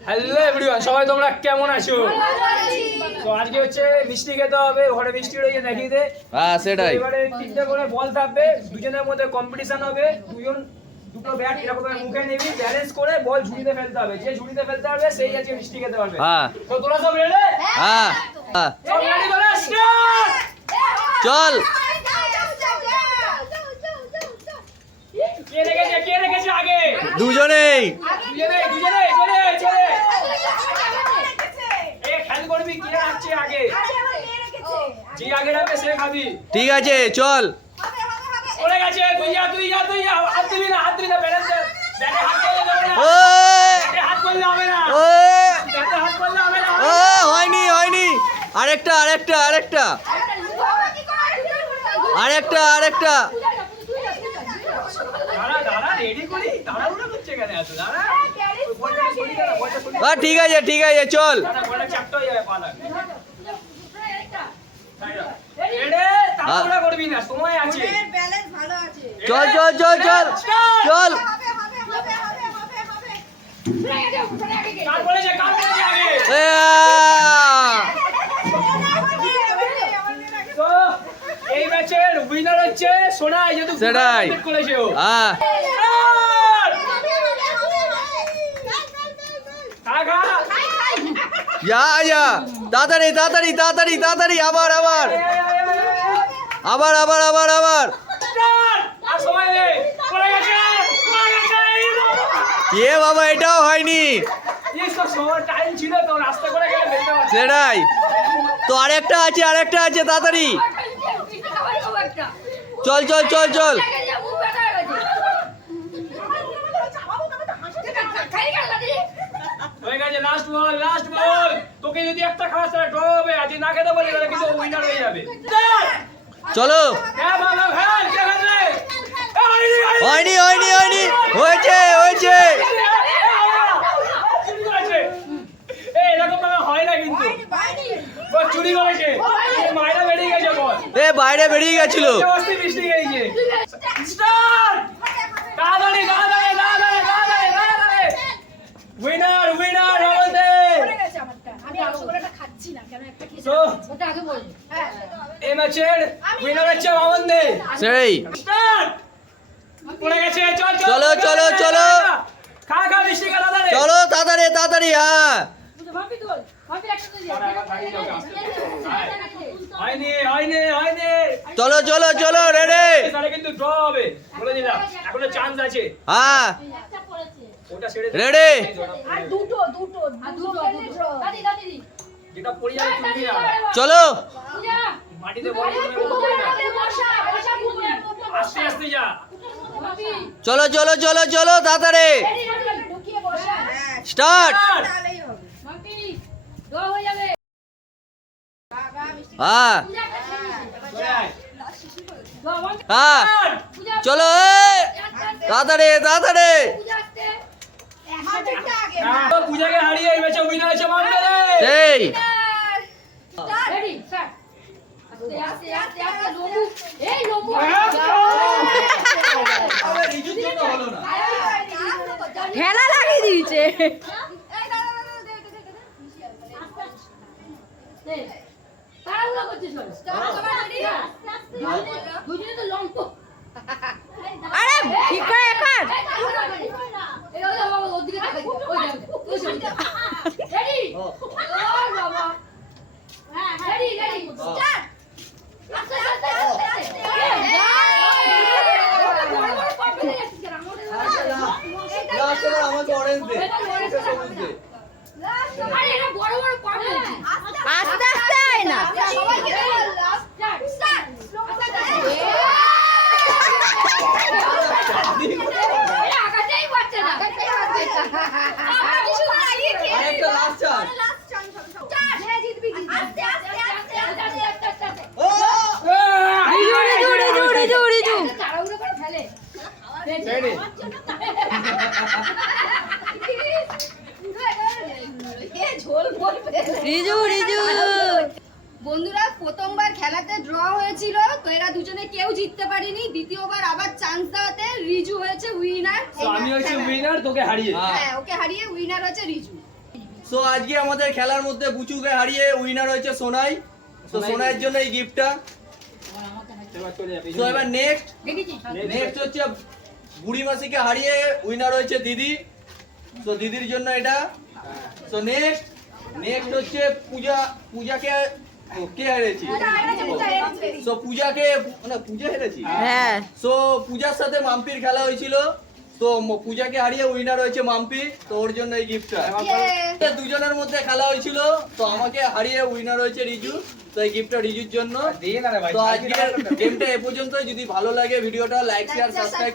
Hello everyone সবাই তোমরা কেমন আছো? তো আজকে হচ্ছে মিষ্টি খেতে হবে ওখানে মিষ্টি রয়েছে দেখিয়ে দে হ্যাঁ সেটাই। এবারে তিনটে করে বল থাকবে দুজনের মধ্যে কম্পিটিশন হবে। দুজন দুটো ব্যাট এরকম মুখে নিবি ব্যালেন্স করে বল ঝুড়িতে ফেলতে হবে। যে ঝুড়িতে ফেলতে পারবে সেই আজকে মিষ্টি খেতে পারবে। হ্যাঁ। তো তোরা সব রেডি হ্যাঁ সব রেডি করে স্টার্ট চল। কে রেখেছে কে রেখেছে আগে? দুজনেই। দুজনে দুজনে চলে চলে এ খেয়াল করবি কে রাখছে আগে? যে আগে রাখবে সে খাবি। ঠিক আছে চল। পড়ে গেছে তুই যা তুই যা তুই যা হাত দিবি না হাত দিবি না ব্যালেন্স ব্যাটে হাত করলে যাবে না। ব্যাটে হাত করলে হবে না। ব্যাটে হাত করলে হবে না। ও হয়নি হয়নি। আরেকটা আরেকটা আরেকটা। আরেকটা আরেকটা। দাঁড়া দাঁড়া রেডি করি? করছে কেন এত দাঁড়া। ঠিক আছে ঠিক আছে চল হয়ে চল চল চল চল চল এই ম্যাচের উইনার হচ্ছে সোনাই যেহেতু সেটাই। হ্যাঁ আর কাকা যা যা তাড়াতাড়ি তাড়াতাড়ি তাড়াতাড়ি তাড়াতাড়ি, আবার আবার। আবার আবার আবার আবার। এ বাবা, এটাও হয়নি। সেটাই। তো আরেকটা আছে আরেকটা আছে, তাড়াতাড়ি। চল চল চল চল। লাস্ট লাস্ট যদি একটা খাওয়া তাহলে ড্র হবে আজ না খেতে বলে তাহলে কিন্তু উইনার হয়ে যাবে। চলো। হ্যাঁ হ্যাঁ হয়নি, হয়নি। হয়নি হয়েছে হয়েছে। হয় বাইরে বেরিয়ে গেছিল। অস্তি বৃষ্টি গেছে স্টার্ট তাড়াতাড়ি তাড়াতাড়ি তাড়াতাড়ি তাড়াতাড়ি তাড়াতাড়ি উইনার উইনার আমাদের তো এই ম্যাচের উইনার হচ্ছে মামন দে সেই। স্টার্ট পড়ে গেছে চল চল চলো, চলো, চলো। খা খা মিষ্টি খা দাদা রে চলো তাড়াতাড়ি তাড়াতাড়ি হ্যাঁ। চলো চলো চলো রেডি কিন্তু ড্র হবে। বলে দিলাম এখনও চান্স আছে। হ্যাঁ। রেডি পড়ে যাবে তুলবি না চলো। মাটিতে বল করবে আস্তে আস্তে যা। চলো চলো চলো চলো তাড়াতাড়ি। স্টার্ট। হ্যাঁ। হ্যাঁ। চলো এই, তাড়াতাড়ি তাড়াতাড়ি। হ্যাঁ, পূজাকে হারিয়ে এই ম্যাচে উইনার হচ্ছে মানবে রে সেই ঠেলা লাগিয়ে দিয়েছে আরে ঠিক করে এখন আমাকে অরেঞ্জ দে আস্তে আস্তে আয় না আরেকটা লাস্ট চান্স রিজু রিজু রিজু রিজু রিজু ছেড়ে। রিজু রিজু বন্ধুরা প্রথমবার খেলাতে ড্র হয়েছিল তো এরা দুজনে কেউ জিততে পারেনি। দ্বিতীয়বার আবার চান্স দেওয়াতে রিজু হয়েছে উইনার আমি হচ্ছে উইনার তোকে হারিয়ে। হ্যাঁ। ওকে হারিয়ে উইনার হচ্ছে রিজু। সো আজকে আমাদের খেলার মধ্যে বুচুকে হারিয়ে উইনার হয়েছে সোনাই। তো সোনাই। সোনাইয়ের জন্য এই গিফটটা তো এবার নেক্সট নেক্সট হচ্ছে বুড়ি মাসিকে হারিয়ে উইনার হয়েছে দিদি। তো দিদির জন্য এটা। তো নেক্সট নেক্সট হচ্ছে পূজা পূজাকে কে হেরেছি তো পূজাকে না পূজা হেরেছি হ্যাঁ সো পূজার সাথে মাম্পির খেলা হয়েছিল তো পূজাকে হারিয়ে উইনার হয়েছে মাম্পি তো ওর জন্য এই গিফটটা। দুজনের মধ্যে খেলা হয়েছিল তো আমাকে হারিয়ে উইনার হয়েছে রিজু তো এই গিফটটা রিজুর জন্য। তো আজকের গেমটা এ পর্যন্ত যদি ভালো লাগে ভিডিওটা লাইক শেয়ার সাবস্ক্রাইব।